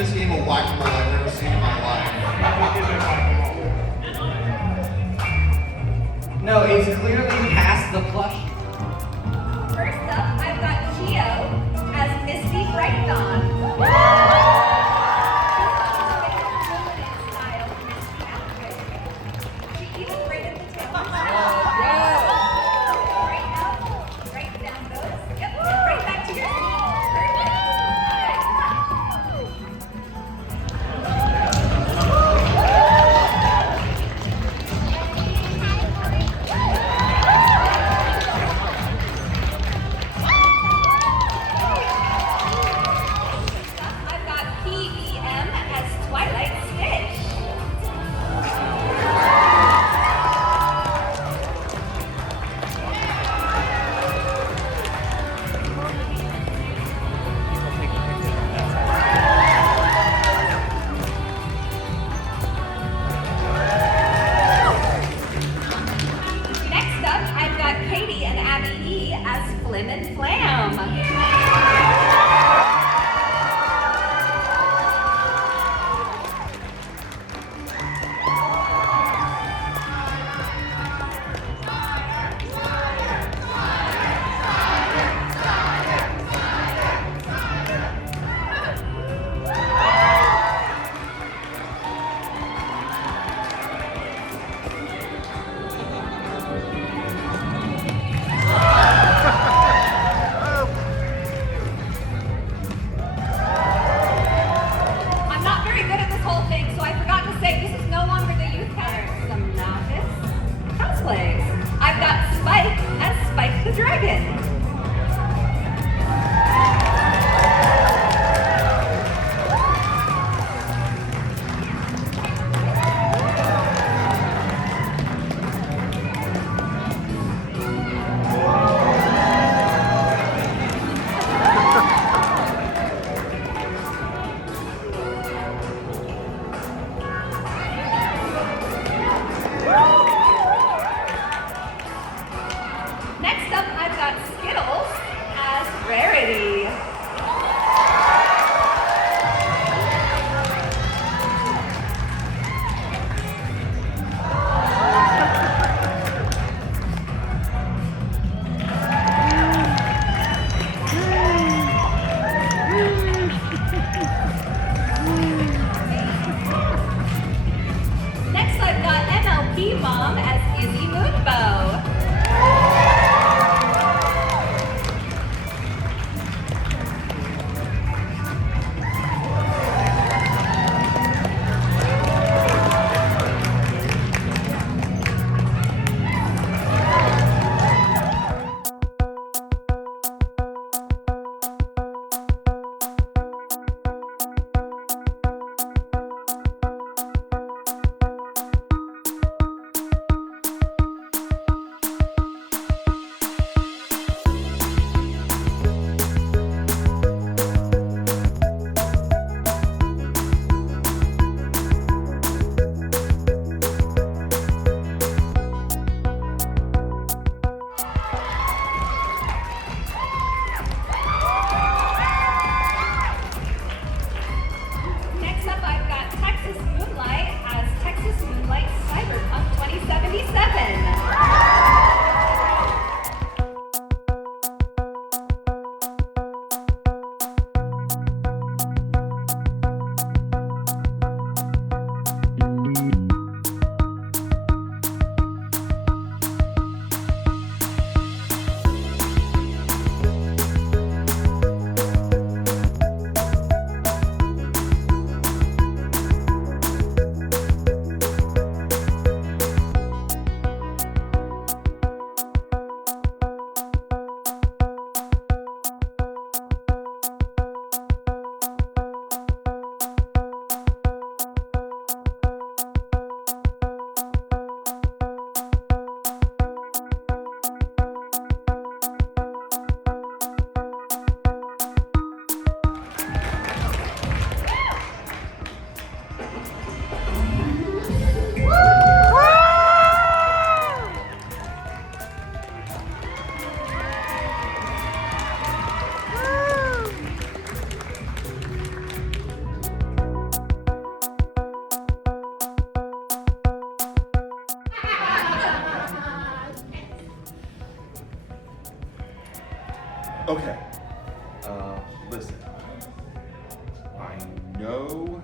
this game of whack-a-mole I've ever seen in my life. No, it's clearly past the plushie. First up, I've got Keo as Misty Bright Dawn. She even braided the tail herself. Right up, right down goes. Yep, right back to your seat. Perfect. Okay. Listen. I know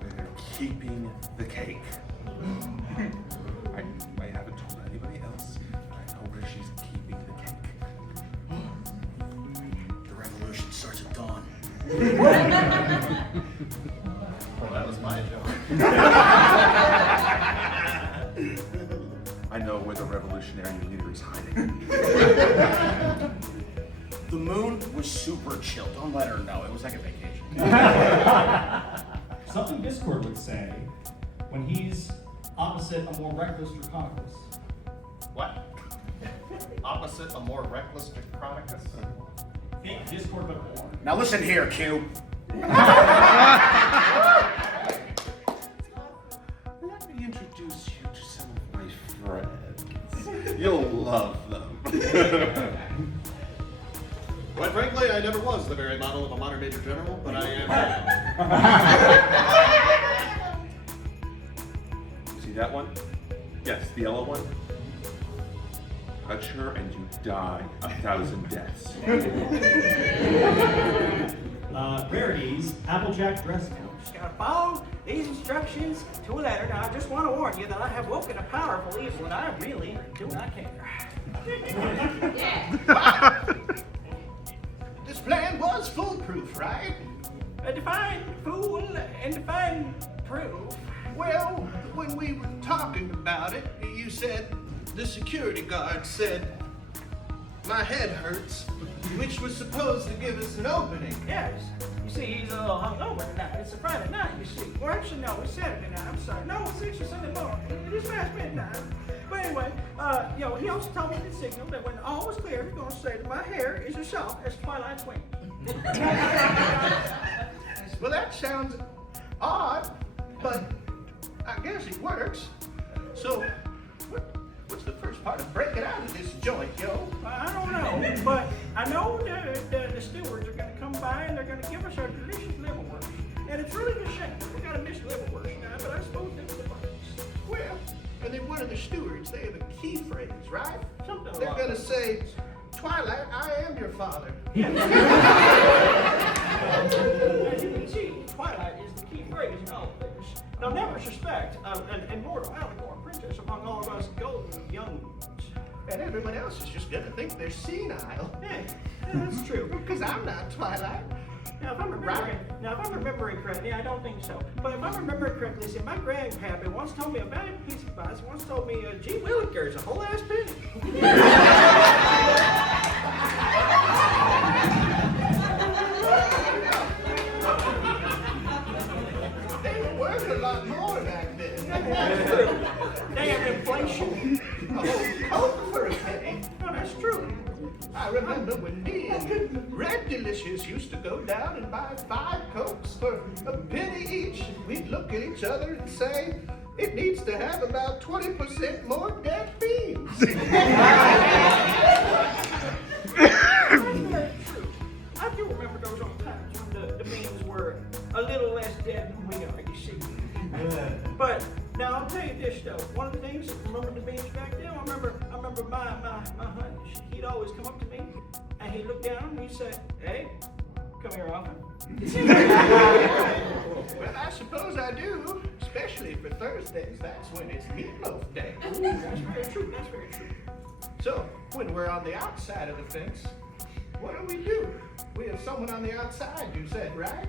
they're keeping the cake. I haven't told anybody else, but I know where she's keeping the cake. The revolution starts at dawn. Well, that was my joke. I know where the revolutionary leader is hiding. The moon was super chill. Don't let her know. It was like a vacation. Something Discord would say when he's opposite a more reckless Draconicus. What? Opposite a more reckless Chronicus? Think Discord but more. Now listen here, Q. Let me introduce you to some of my friends. You'll love them. Quite frankly, I never was the very model of a modern major general, but I am now. See that one? Yes, the yellow one. Touch her and you die 1,000 deaths. Rarities, Applejack dress count. Just gotta follow these instructions to a letter. Now, I just want to warn you that I have woken a powerful evil, and I really do not care. This plan was foolproof, right? Define fool and define proof. Well, when we were talking about it, you said the security guard said my head hurts, which was supposed to give us an opening. Yes. You see, he's a little hungover tonight. It's a Friday night, you see. Or actually, no, it's Saturday night. I'm sorry. No, it's actually Sunday morning. It is past midnight. But anyway, he also told me the signal that when all was clear, he's going to say that my hair is as soft as Twilight's wings. Well, that sounds odd, but I guess it works. So, what's the first part of breaking out of this joint, yo? I don't know, but I know the stewards are going to come by and they're going to give us our delicious liverwurst. And it's really a shame that we got to miss liverwurst now, but I suppose that's the purpose. Well, and then one of the stewards, they have a key phrase, right? Something They're like going to say, Twilight, I am your father. As you can see, Twilight is the key phrase in all of this. Now, never suspect an immortal Allegor princess among all of us golden young ones. And everyone else is just going to think they're senile. Yeah, that's true. Because I'm not Twilight. Now, if I'm remembering correctly, I don't think so. But if I'm remembering correctly, see, my grandpappy once told me a valuable piece of advice. Once told me, gee willikers, a whole ass penny. They were worth a lot more back then. That's true. They have inflation. A whole Coke for a penny. No, that's true. I remember when me and Red Delicious used to go down and buy 5 Cokes for a penny each. We'd look at each other and say, it needs to have about 20% more dead fiends. That's very true. I do remember those old times when the beans were a little less dead than we are, you see. But now I'll tell you this though. One of the things, remember the beans back then? I remember my honey. He'd always come up to me and he'd look down and he'd say, "Hey, come here often." Well, I suppose I do, especially for Thursdays. That's when it's meatloaf day. Ooh, that's very true. That's very true. So, when we're on the outside of the fence, what do? We have someone on the outside, you said, right?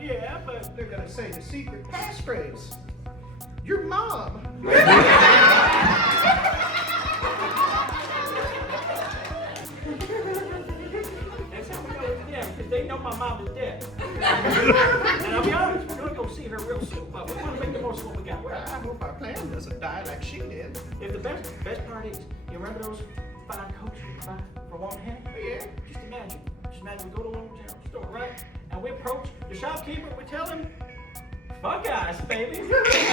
Yeah, but They're gonna say the secret passphrase. Your mom. that's how we know it's them, because they know my mom is dead. And I'll be honest, we're gonna go see her real soon, but we want to make the most of what we got. Well, I hope our plan doesn't die like she did. If the best part is, you remember those 5 Cokes you could buy for 1 penny? Yeah. Just imagine we go to a local general store, right? And we approach the shopkeeper and we tell him, fuck us, baby. Refrigerators.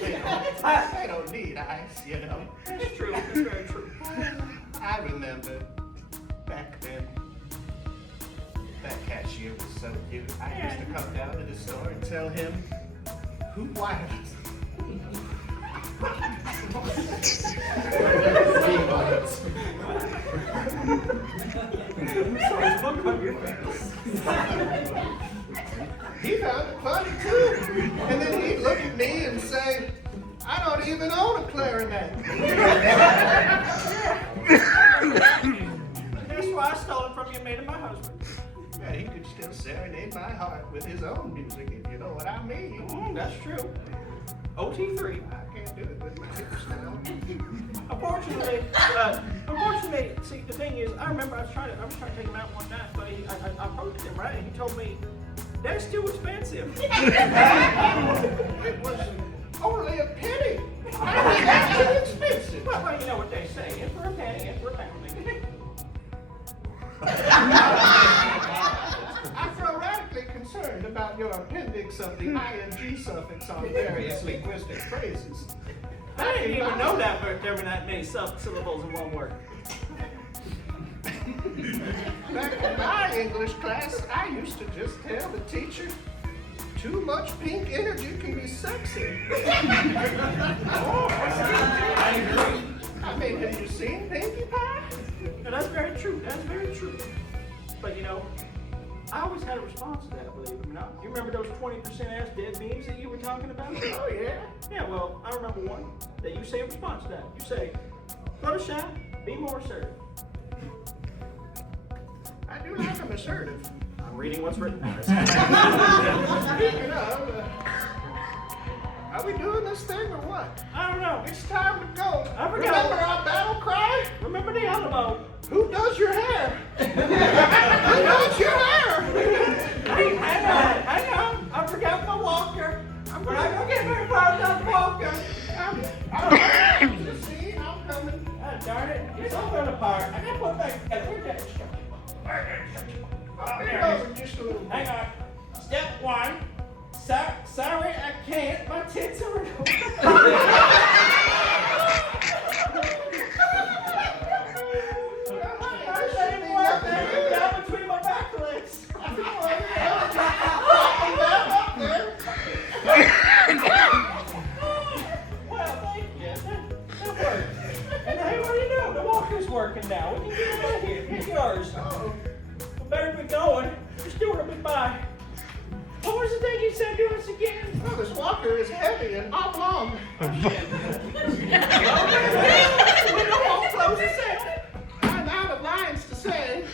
They don't need ice, you know. That's true, that's very true. I remember back then, that cashier was so cute. I used to come down to the store and tell him who wireless He found it funny too. And then he'd look at me and say, I don't even own a clarinet. That's why I stole it from you and made it my husband. Yeah, he could still serenade my heart with his own music, if you know what I mean. That's true. OT3. I can't do it with my hips now. Unfortunately, see, the thing is, I remember I was trying to take him out one night, but I approached him, right? And he told me, that's too expensive. It was only a penny. That's too expensive. Well, you know what they say, in for a penny, in for a pound. I feel radically concerned about your appendix of the ing suffix on various linguistic phrases. I didn't even know that there were that many syllables in one word. Back in my English class, I used to just tell the teacher, too much pink energy can be sexy. I agree. I mean, have you seen Pinkie Pie? No, that's very true. That's very true. But you know, I always had a response to that, believe it or not. You remember those 20% ass dead beans that you were talking about? Oh, yeah. Yeah, well, I remember one that you say in response to that. You say, Fluttershy, be more assertive. I do like them assertive. I'm reading what's written there. Speaking of, are we doing this thing or what? I don't know. It's time to go. I forgot. Remember our battle cry? Remember the Alamo? Who does your hair? Who does your hair? Hey, hang on. I forgot my walker. We're not going to get very far without the walker. Just see, I'm coming. Ah, darn it. It's all falling apart. I got to put it back together. Where's that instruction? It goes in just a little bit. Hang on. Step one. Sorry, I can't. My tits are down between my back legs. Well, thank you. That worked. And hey, what do you know? The walker's working now. We can get it right here. Here's yours. Oh, We better be going. Just do it goodbye. What was the thing you said to us again? well, this walker is heavy and oblong. We don't want to close the sale. I'm out of lines to say.